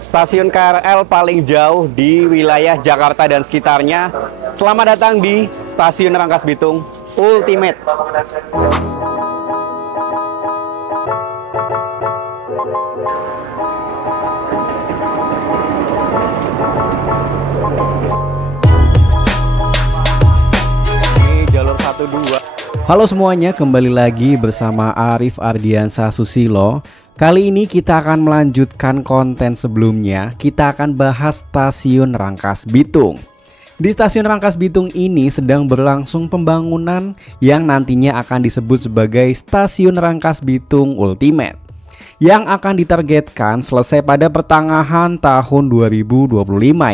stasiun KRL paling jauh di wilayah Jakarta dan sekitarnya. Selamat datang di Stasiun Rangkas Bitung Ultimate. Ini jalur 12. Halo semuanya, kembali lagi bersama Arif Ardiansah Susilo. Kali ini kita akan melanjutkan konten sebelumnya. Kita akan bahas Stasiun Rangkas Bitung. Di Stasiun Rangkas Bitung ini sedang berlangsung pembangunan yang nantinya akan disebut sebagai Stasiun Rangkas Bitung Ultimate, yang akan ditargetkan selesai pada pertengahan tahun 2025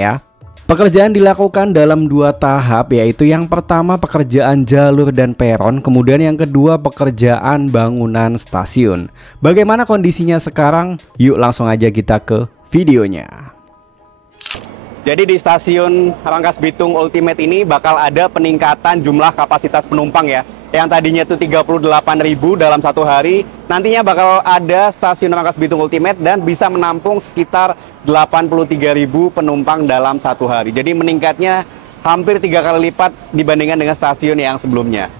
ya. Pekerjaan dilakukan dalam 2 tahap, yaitu yang pertama pekerjaan jalur dan peron, kemudian yang kedua pekerjaan bangunan stasiun. Bagaimana kondisinya sekarang? Yuk langsung aja kita ke videonya. Jadi di Stasiun Rangkas Bitung Ultimate ini bakal ada peningkatan jumlah kapasitas penumpang ya. Yang tadinya itu 38.000 dalam 1 hari, nantinya bakal ada Stasiun Rangkas Bitung Ultimate dan bisa menampung sekitar 83.000 penumpang dalam 1 hari. Jadi meningkatnya hampir 3 kali lipat dibandingkan dengan stasiun yang sebelumnya.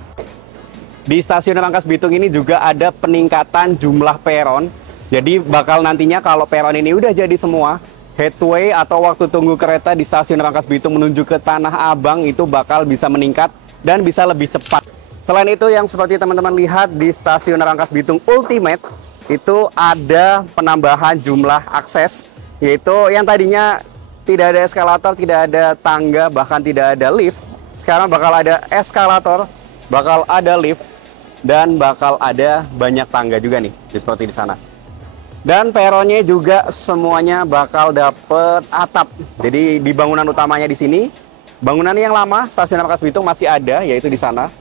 Di Stasiun Rangkas Bitung ini juga ada peningkatan jumlah peron. Jadi bakal nantinya kalau peron ini udah jadi semua, headway atau waktu tunggu kereta di Stasiun Rangkas Bitung menuju ke Tanah Abang itu bakal bisa meningkat dan bisa lebih cepat. Selain itu, yang seperti teman-teman lihat di Stasiun Rangkas Bitung Ultimate itu ada penambahan jumlah akses, yaitu yang tadinya tidak ada eskalator, tidak ada tangga, bahkan tidak ada lift. Sekarang bakal ada eskalator, bakal ada lift, dan bakal ada banyak tangga juga nih, seperti di sana. Dan peronnya juga semuanya bakal dapet atap. Jadi di bangunan utamanya di sini, bangunan yang lama Stasiun Rangkas Bitung masih ada, yaitu di sana.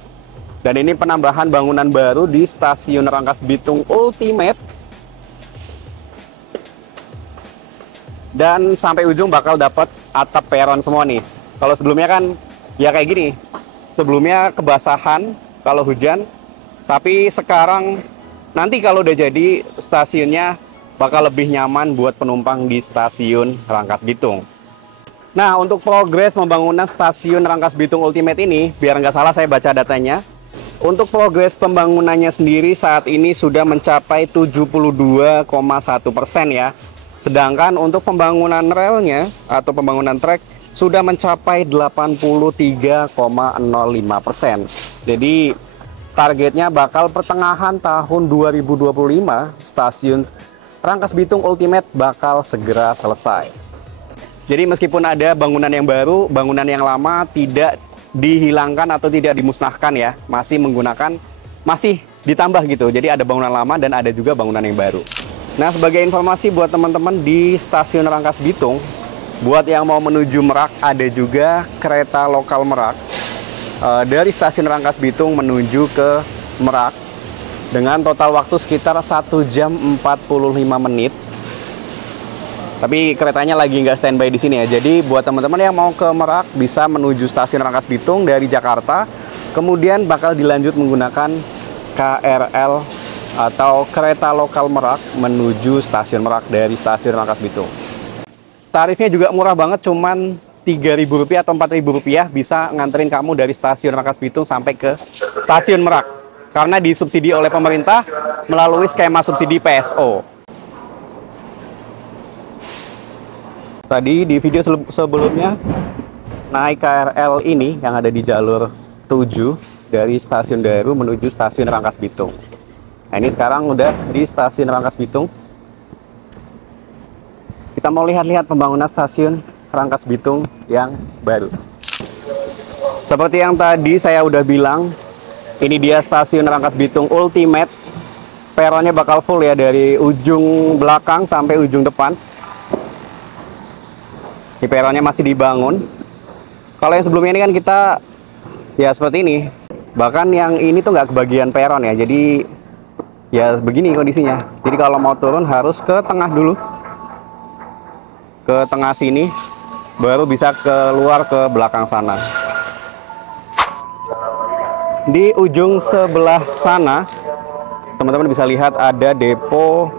Dan ini penambahan bangunan baru di Stasiun Rangkas Bitung Ultimate. Dan sampai ujung bakal dapat atap peron semua nih. Kalau sebelumnya kan ya kayak gini. Sebelumnya kebasahan kalau hujan. Tapi sekarang nanti kalau udah jadi stasiunnya bakal lebih nyaman buat penumpang di Stasiun Rangkas Bitung. Nah, untuk progres pembangunan Stasiun Rangkas Bitung Ultimate ini, biar nggak salah saya baca datanya. Untuk progres pembangunannya sendiri saat ini sudah mencapai 72,1% ya. Sedangkan untuk pembangunan relnya atau pembangunan trek sudah mencapai 83,05%. Jadi targetnya bakal pertengahan tahun 2025 Stasiun Rangkas Bitung Ultimate bakal segera selesai. Jadi meskipun ada bangunan yang baru, bangunan yang lama tidak dihilangkan atau tidak dimusnahkan ya, masih ditambah gitu. Jadi ada bangunan lama dan ada juga bangunan yang baru. Nah, sebagai informasi buat teman-teman di Stasiun Rangkas Bitung, buat yang mau menuju Merak, ada juga kereta lokal Merak dari Stasiun Rangkas Bitung menuju ke Merak dengan total waktu sekitar 1 jam 45 menit. Tapi keretanya lagi nggak standby di sini ya. Jadi buat teman-teman yang mau ke Merak bisa menuju Stasiun Rangkas Bitung dari Jakarta, kemudian bakal dilanjut menggunakan KRL atau kereta lokal Merak menuju Stasiun Merak dari Stasiun Rangkas Bitung. Tarifnya juga murah banget, cuman Rp3.000 atau Rp4.000 bisa nganterin kamu dari Stasiun Rangkas Bitung sampai ke Stasiun Merak. Karena disubsidi oleh pemerintah melalui skema subsidi PSO. Tadi di video sebelumnya naik KRL ini yang ada di jalur 7 dari Stasiun Daru menuju Stasiun Rangkas Bitung. Nah, ini sekarang udah di Stasiun Rangkas Bitung. Kita mau lihat-lihat pembangunan Stasiun Rangkas Bitung yang baru. Seperti yang tadi saya udah bilang, ini dia Stasiun Rangkas Bitung Ultimate. Peronnya bakal full ya dari ujung belakang sampai ujung depan. Di peronnya masih dibangun. Kalau yang sebelumnya ini kan kita ya seperti ini. Bahkan yang ini tuh nggak kebagian peron ya. Jadi ya begini kondisinya. Jadi kalau mau turun harus ke tengah dulu. Ke tengah sini. Baru bisa keluar ke belakang sana. Di ujung sebelah sana teman-teman bisa lihat ada depo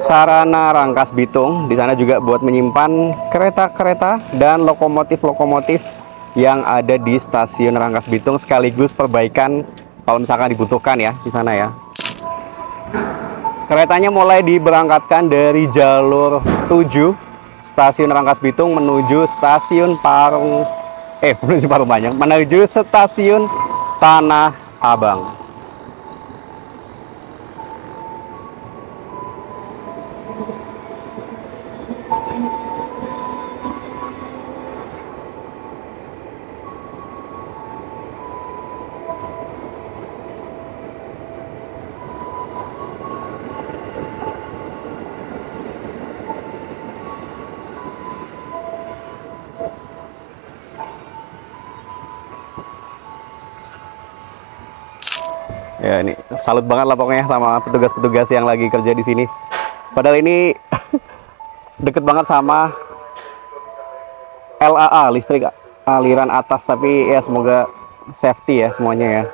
sarana Rangkas Bitung. Di sana juga buat menyimpan kereta-kereta dan lokomotif-lokomotif yang ada di stasiun Rangkas Bitung, sekaligus perbaikan kalau misalkan dibutuhkan ya di sana ya. Keretanya mulai diberangkatkan dari jalur 7 stasiun Rangkas Bitung menuju stasiun menuju stasiun Tanah Abang. Ya, ini salut banget lah pokoknya sama petugas-petugas yang lagi kerja di sini. Padahal ini deket banget sama LAA, listrik aliran atas, tapi ya semoga safety ya semuanya ya.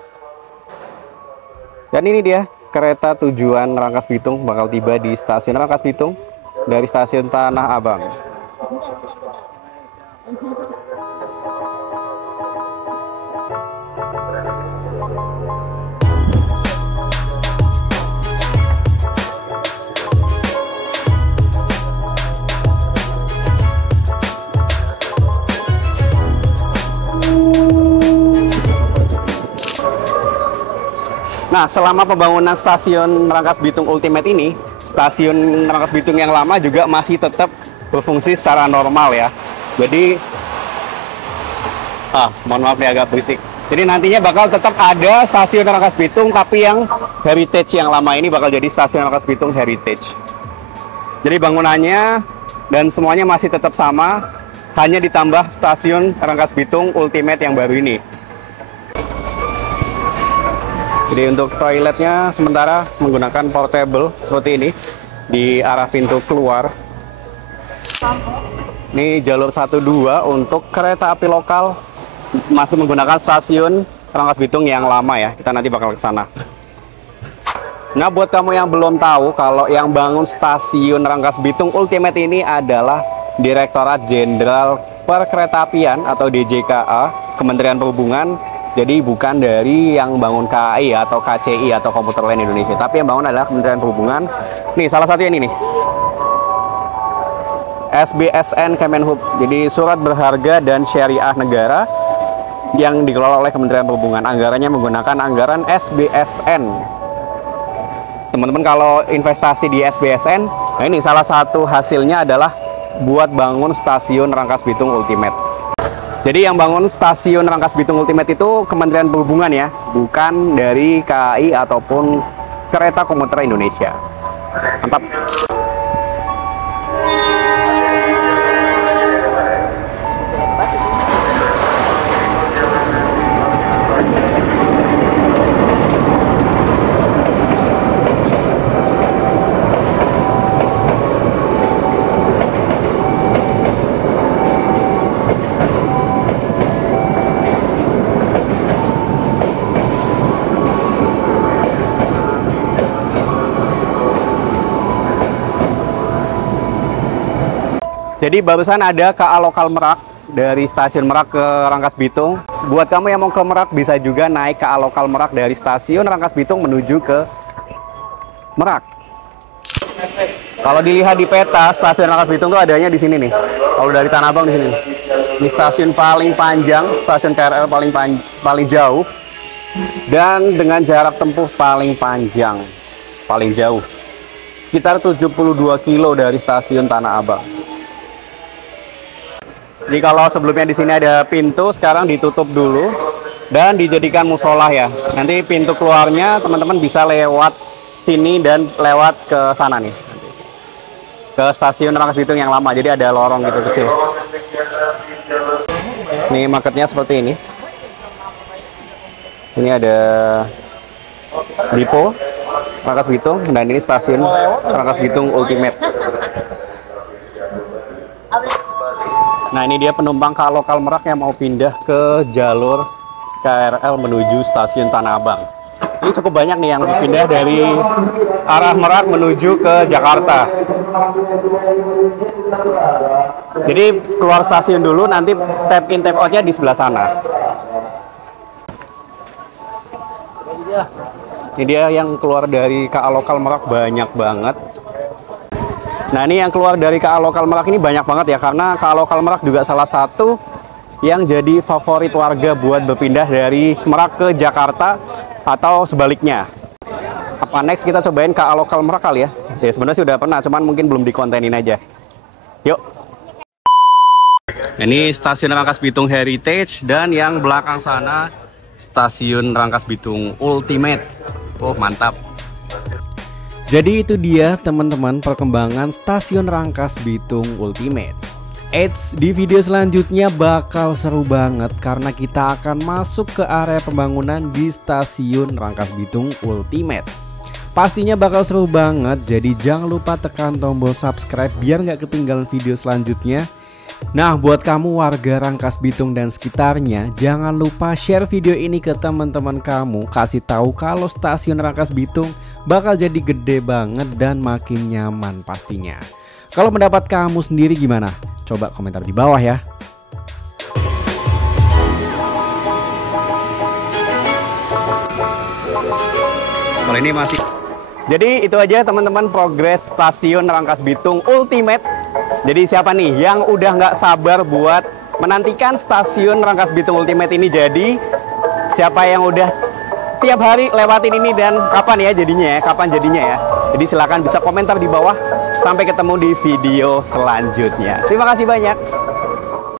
Dan ini dia kereta tujuan Rangkas Bitung bakal tiba di stasiun Rangkas Bitung dari stasiun Tanah Abang. Nah, selama pembangunan stasiun Rangkas Bitung Ultimate ini, stasiun Rangkas Bitung yang lama juga masih tetap berfungsi secara normal ya. Jadi, mohon maaf nih agak berisik. Jadi nantinya bakal tetap ada stasiun Rangkas Bitung, tapi yang heritage yang lama ini bakal jadi stasiun Rangkas Bitung Heritage. Jadi bangunannya dan semuanya masih tetap sama, hanya ditambah stasiun Rangkas Bitung Ultimate yang baru ini. Jadi untuk toiletnya sementara menggunakan portable seperti ini di arah pintu keluar. Ini jalur 12 untuk kereta api lokal masih menggunakan stasiun Rangkas Bitung yang lama ya. Kita nanti bakal ke sana. Nah, buat kamu yang belum tahu kalau yang bangun stasiun Rangkas Bitung Ultimate ini adalah Direktorat Jenderal Perkeretaapian atau DJKA Kementerian Perhubungan. Jadi bukan dari yang bangun KAI atau KCI atau Komuter Lain Indonesia, tapi yang bangun adalah Kementerian Perhubungan. Nih, salah satu ini nih. SBSN Kemenhub. Jadi surat berharga dan syariah negara yang dikelola oleh Kementerian Perhubungan. Anggarannya menggunakan anggaran SBSN. Teman-teman kalau investasi di SBSN, nah ini salah satu hasilnya adalah buat bangun stasiun Rangkas Bitung Ultimate. Jadi yang bangun stasiun Rangkas Bitung Ultimate itu Kementerian Perhubungan ya, bukan dari KAI ataupun Kereta Komuter Indonesia. Mantap. Jadi barusan ada KA Lokal Merak dari stasiun Merak ke Rangkas Bitung. Buat kamu yang mau ke Merak bisa juga naik KA Lokal Merak dari stasiun Rangkas Bitung menuju ke Merak. Kalau dilihat di peta, stasiun Rangkas Bitung tuh adanya di sini nih. Kalau dari Tanah Abang di sini. Ini stasiun paling panjang, stasiun KRL paling jauh dan dengan jarak tempuh paling panjang, paling jauh. Sekitar 72 kilo dari stasiun Tanah Abang. Jadi kalau sebelumnya di sini ada pintu, sekarang ditutup dulu dan dijadikan musola ya. Nanti pintu keluarnya teman-teman bisa lewat sini dan lewat ke sana nih. Ke stasiun Rangkas Bitung yang lama, jadi ada lorong gitu kecil. Ini marketnya seperti ini. Ini ada Lipo Rangkas Bitung dan ini stasiun Rangkas Bitung Ultimate. Nah, ini dia penumpang KA Lokal Merak yang mau pindah ke jalur KRL menuju stasiun Tanah Abang. Ini cukup banyak nih yang pindah dari arah Merak menuju ke Jakarta. Jadi keluar stasiun dulu, nanti tap in tap out-nya di sebelah sana. Ini dia yang keluar dari KA Lokal Merak banyak banget. Nah, ini yang keluar dari KA Lokal Merak ini banyak banget ya, karena KA Lokal Merak juga salah satu yang jadi favorit warga buat berpindah dari Merak ke Jakarta atau sebaliknya. Apa next kita cobain KA Lokal Merak kali ya? Ya sebenarnya sih udah pernah, cuman mungkin belum dikontenin aja. Yuk. Ini stasiun Rangkas Bitung Heritage dan yang belakang sana stasiun Rangkas Bitung Ultimate. Oh, mantap. Jadi itu dia teman-teman perkembangan stasiun Rangkas Bitung Ultimate. Eits, di video selanjutnya bakal seru banget karena kita akan masuk ke area pembangunan di stasiun Rangkas Bitung Ultimate. Pastinya bakal seru banget, jadi jangan lupa tekan tombol subscribe biar nggak ketinggalan video selanjutnya. Nah, buat kamu warga Rangkas Bitung dan sekitarnya, jangan lupa share video ini ke teman-teman kamu. Kasih tahu kalau stasiun Rangkas Bitung bakal jadi gede banget dan makin nyaman pastinya. Kalau pendapat kamu sendiri gimana? Coba komentar di bawah ya. Kalau ini masih. Jadi itu aja teman-teman progres stasiun Rangkas Bitung Ultimate. Jadi siapa nih yang udah nggak sabar buat menantikan stasiun Rangkas Bitung Ultimate ini jadi? Siapa yang udah tiap hari lewatin ini dan kapan ya jadinya ya? Kapan jadinya ya? Jadi silakan bisa komentar di bawah. Sampai ketemu di video selanjutnya. Terima kasih banyak.